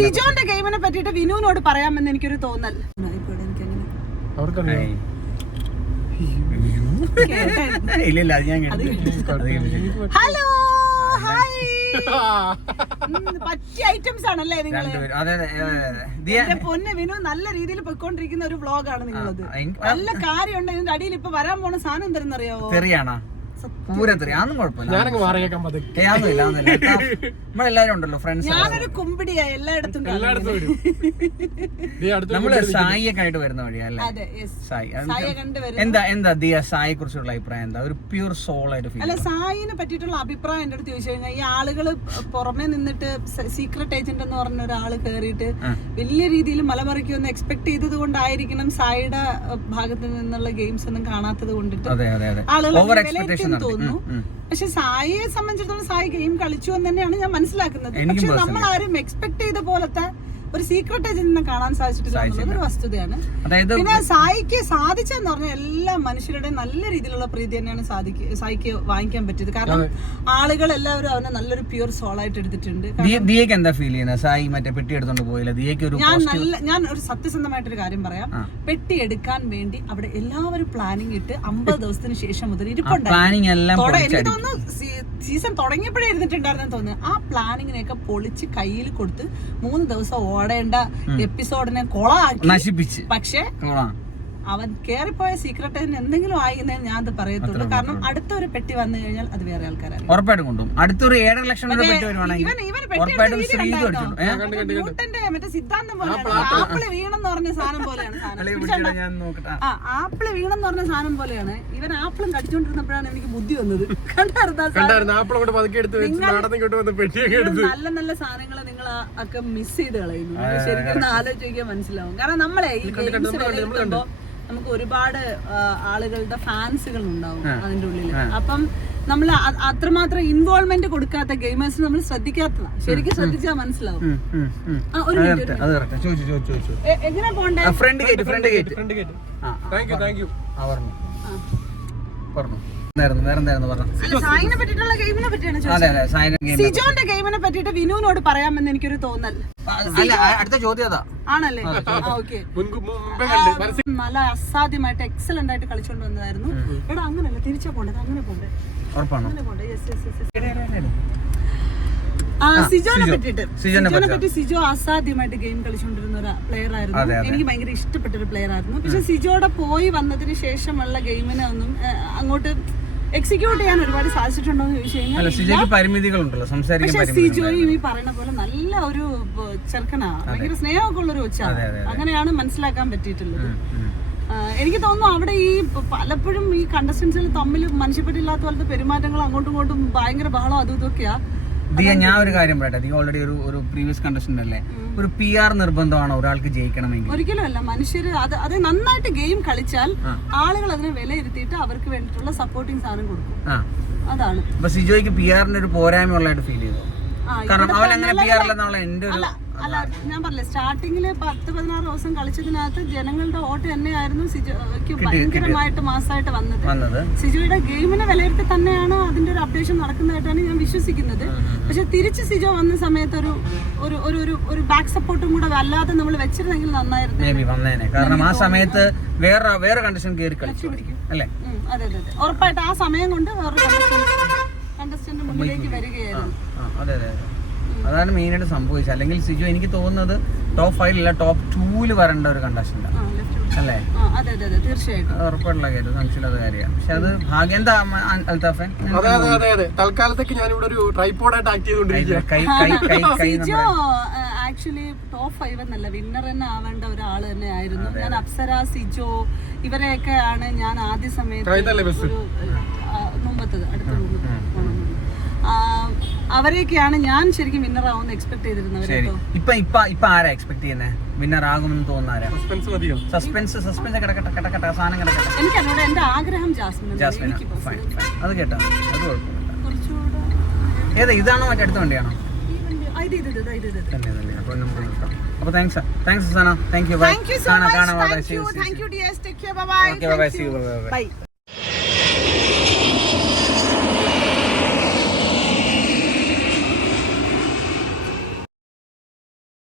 സിജോന്റെ ഗെയിമിനെ പറ്റിട്ട് വിനുവിനോട് പറയാമെന്ന് എനിക്കൊരു തോന്നൽ ഹലോ ഹായ് പറ്റിയ ഐറ്റംസ് ആണല്ലേ നിങ്ങൾ എന്റെ പൊന്ന് വിനു നല്ല രീതിയിൽ പോയിക്കൊണ്ടിരിക്കുന്ന ഒരു വ്ളോഗാണ് നിങ്ങളത് നല്ല കാര്യമുണ്ട് ഇതിന്റെ അടിയിൽ ഇപ്പൊ വരാൻ പോണ സാധനം എന്തെന്നറിയാവോ ഞാനെല്ലാരും ഉണ്ടല്ലോ ഫ്രണ്ട്സ് നമ്മള് സായിട്ട് വരുന്ന വഴിയാല്ലേ അഭിപ്രായം എന്താ ഒരു പ്യൂർ സോൾ അല്ല സായിനെ പറ്റിയിട്ടുള്ള അഭിപ്രായം എന്റെ അടുത്ത് ചോദിച്ചു കഴിഞ്ഞാൽ ഈ ആളുകള് പുറമെ നിന്നിട്ട് സീക്രട്ട് ഏജന്റ് എന്ന് പറഞ്ഞ ഒരാള് കേറിയിട്ട് വലിയ രീതിയിൽ മലമറിക്കും എന്ന് എക്സ്പെക്ട് ചെയ്തത് കൊണ്ടായിരിക്കണം സായിയുടെ ഭാഗത്ത് നിന്നുള്ള ഗെയിംസ് ഒന്നും കാണാത്തത് കൊണ്ടിട്ട് ആളുകൾ തോന്നുന്നു പക്ഷെ സായിയെ സംബന്ധിച്ചിടത്തോളം സായി ഗെയിം കളിച്ചു എന്ന് തന്നെയാണ് ഞാൻ മനസ്സിലാക്കുന്നത് പക്ഷെ നമ്മൾ ആരും എക്സ്പെക്ട് ചെയ്ത പോലത്തെ ഒരു സീക്രട്ട് ഏജൻസി കാണാൻ സാധിച്ചിട്ടില്ല ഒരു വസ്തുതയാണ് പിന്നെ സായിക്ക് സാധിച്ചെന്ന് പറഞ്ഞാൽ എല്ലാ മനുഷ്യരുടെയും നല്ല രീതിയിലുള്ള പ്രീതി തന്നെയാണ് സാധിക്കുക സായിക്ക് വാങ്ങിക്കാൻ പറ്റിയത് കാരണം ആളുകൾ എല്ലാവരും അവനെ നല്ലൊരു പ്യുർ സോൾ ആയിട്ട് ഒരു ഞാൻ നല്ല ഞാൻ ഒരു സത്യസന്ധമായിട്ടൊരു കാര്യം പറയാം പെട്ടി എടുക്കാൻ വേണ്ടി അവിടെ എല്ലാവരും പ്ലാനിങ് ഇട്ട് അമ്പത് ദിവസത്തിന് ശേഷം മുതൽ ഇരിപ്പുണ്ടായിരുന്നു എനിക്ക് തോന്നുന്നു സീസൺ തുടങ്ങിയപ്പോഴേ ഇരുന്നിട്ടുണ്ടായിരുന്നു തോന്നുന്നു ആ പ്ലാനിങ്ങിനെയൊക്കെ പൊളിച്ച് കയ്യിൽ കൊടുത്ത് മൂന്ന് ദിവസം ഓടേണ്ട എപ്പിസോഡിനെ കൊളാക്കി പക്ഷേ അവൻ കേറിപ്പോയ സീക്രട്ട് എന്തെങ്കിലും ആയിരുന്നേ ഞാൻ അത് പറയത്തുള്ളൂ കാരണം അടുത്തൊരു പെട്ടി വന്നു കഴിഞ്ഞാൽ അത് വേറെ ആൾക്കാരായിരുന്നു ഉറപ്പായിട്ടും കൊണ്ടും അടുത്തൊരു ഏഴര ലക്ഷം പെട്ടി വരുവാണെങ്കിൽ ഇവന് ഇവന് പെട്ടി മ്യൂട്ടന്റെ മറ്റേ സിദ്ധാന്തം പോലെയാണ് ആപ്പിള് വീണെന്ന് പറഞ്ഞ സാധനം പോലെയാണ് ആപ്പിള് വീണെന്ന് പറഞ്ഞ സാധനം പോലെയാണ് ഇവൻ ആപ്പിളും കടിച്ചോണ്ടിരുന്നപ്പോഴാണ് എനിക്ക് ബുദ്ധി വന്നത് കണ്ടായിരുന്നു ആപ്പിൾ എടുത്ത് നല്ല നല്ല സാധനങ്ങൾ നിങ്ങൾ ഒക്കെ മിസ് ചെയ്ത് കളയുന്നു ശരിക്കും ആലോചിക്കാൻ മനസ്സിലാവും കാരണം നമ്മളെ ഈ ഗെയിംസ് കളിക്കുമ്പോ നമുക്ക് ഒരുപാട് ആളുകളുടെ ഫാൻസുകൾ ഉണ്ടാവും അതിന്റെ ഉള്ളില് അപ്പം നമ്മൾ അത്രമാത്രം ഇൻവോൾവ്മെന്റ് കൊടുക്കാത്ത ഗെയിമേഴ്സ് നമ്മൾ ശ്രദ്ധിക്കാത്തതാ ശരിക്കും ശ്രദ്ധിച്ചാൽ മനസ്സിലാവും എങ്ങനെ പോണ്ടേ front gate front gate front gate thank you thank പറഞ്ഞു വിനുവിനോട് പറയാമെന്ന് എനിക്കൊരു തോന്നൽ അടുത്ത ചോദ്യം ആണല്ലേ ഓക്കെ നല്ല അസാധ്യമായിട്ട് എക്സലന്റ് ആയിട്ട് കളിച്ചോണ്ട് വന്നതായിരുന്നു എടാ അങ്ങനല്ല തിരിച്ചാ പോണ്ടത് അങ്ങനെ പോണ്ടേ പോണ്ടേ സിജോനെ പറ്റി സിജോ അസാധ്യമായിട്ട് ഗെയിം കളിച്ചുകൊണ്ടിരുന്ന പ്ലെയർ ആയിരുന്നു എനിക്ക് ഭയങ്കര ഇഷ്ടപ്പെട്ട ഒരു പ്ലെയർ ആയിരുന്നു പക്ഷെ സിജോടെ പോയി വന്നതിന് ശേഷമുള്ള ഗെയിമിന് അങ്ങോട്ട് എക്സിക്യൂട്ട് ചെയ്യാൻ ഒരുപാട് സാധിച്ചിട്ടുണ്ടോ പരിമിതികളുണ്ടല്ലോ പക്ഷെ സിജോയും ഈ പറയുന്ന പോലെ നല്ല ഒരു ചെറുക്കനാ ഭയങ്കര സ്നേഹമൊക്കെ ഉള്ള ഒരു ഉച്ച അങ്ങനെയാണ് മനസ്സിലാക്കാൻ എനിക്ക് തോന്നുന്നു അവിടെ ഈ പലപ്പോഴും ഈ കണ്ടസ്റ്റൻസിൽ തമ്മിൽ മനുഷ്യപ്പെട്ടില്ലാത്ത പോലത്തെ പെരുമാറ്റങ്ങൾ അങ്ങോട്ടും ഇങ്ങോട്ടും ഭയങ്കര ബഹളം അതും ഇതൊക്കെയാ ദിയ ഞാൻ ഒരു കാര്യം പറയട്ടെ ദിയ ഓൾറെഡി ഒരു ഒരു പ്രീവിയസ് കണ്ടസ്റ്റന്റ് ഒരു പി ആർ നിർബന്ധമാണോ ഒരാൾക്ക് ജയിക്കണമെങ്കിൽ ഒരിക്കലും അല്ല മനുഷ്യർ അത് അത് നന്നായിട്ട് ഗെയിം കളിച്ചാൽ ആളുകൾ അതിനെ വിലയിരുത്തിയിട്ട് അവർക്ക് വേണ്ടിയിട്ടുള്ള സപ്പോർട്ടിങ് സാധനം കൊടുക്കും അതാണ് സിജോയ്ക്ക് പി ആറിന്റെ ഒരു പോരായ്മ ഉള്ളതായിട്ട് ഫീൽ ചെയ്തു അല്ല ഞാൻ പറഞ്ഞില്ല സ്റ്റാർട്ടിങ്ങില് പത്ത് പതിനാറ് ദിവസം കളിച്ചതിനകത്ത് ജനങ്ങളുടെ ഓട്ട് തന്നെയായിരുന്നു സിജോക്ക് ഭയങ്കരമായിട്ട് മാസമായിട്ട് വന്നത് സിജോയുടെ ഗെയിമിനെ വിലയിരുത്തി തന്നെയാണ് അതിന്റെ ഒരു അപ്ഡേഷൻ നടക്കുന്നതായിട്ടാണ് ഞാൻ വിശ്വസിക്കുന്നത് പക്ഷെ തിരിച്ച് സിജോ വന്ന സമയത്ത് ഒരു ഒരു ഒരു ഒരു ബാക്ക് സപ്പോർട്ടും കൂടെ അല്ലാതെ നമ്മൾ വെച്ചിരുന്നെങ്കിൽ നന്നായിരുന്നു വേറെ വേറെ കണ്ടീഷൻ കളിച്ചു അതെ അതെ അതെ ഉറപ്പായിട്ട് ആ സമയം കൊണ്ട് വേറെ അതെ അതെ അതാണ് മെയിൻ ആയിട്ട് സംഭവിച്ചത് അല്ലെങ്കിൽ സിജു എനിക്ക് തോന്നുന്നത് ടോപ്പ് ഫൈവ് അല്ല ടോപ്പ് ടൂല് വരേണ്ട ഒരു കണ്ടീഷൻ അല്ലേ തീർച്ചയായിട്ടും ഉറപ്പുള്ള കാര്യം സംശയമുള്ള കാര്യമാണ് പക്ഷെ അത് ഭാഗ്യന്താ അൽതാഫൻ തൽക്കാലത്തേക്ക് ഞാൻ ഇവിടെ ഒരു ട്രൈപോഡ് ആയിട്ട് ആക്ച്വലി ടോപ്പ് ഫൈവ് എന്നല്ല വിന്നർ തന്നെ ആവേണ്ട ഒരാൾ തന്നെ ആയിരുന്നു ഞാൻ അപ്സര സിജോ ഇവരെയൊക്കെ ആണ് ഞാൻ ആദ്യ സമയത്ത് ഒരു അവരെയൊക്കെയാണ് ഞാൻ ശരിക്കും വിന്നർ ആവും എക്സ്പെക്ട് ചെയ്തിരുന്നത് എക്സ്പെക്ട് ചെയ്യുന്നത് വിന്നർ ആകുമെന്ന് തോന്നുന്ന ആഗ്രഹം അത് കേട്ടോ അത് ഏതാ ഇതാണോ മറ്റേ അടുത്ത വണ്ടിയാണോ thanks thanks thank you bye bye bye